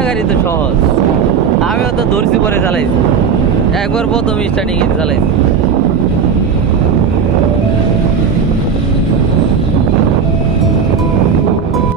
দুইটা গাড়ি তো সহজ। আমিও তো ধরছি পরে চালাইছি, একবার প্রথম স্টার্টিং চালাইছি।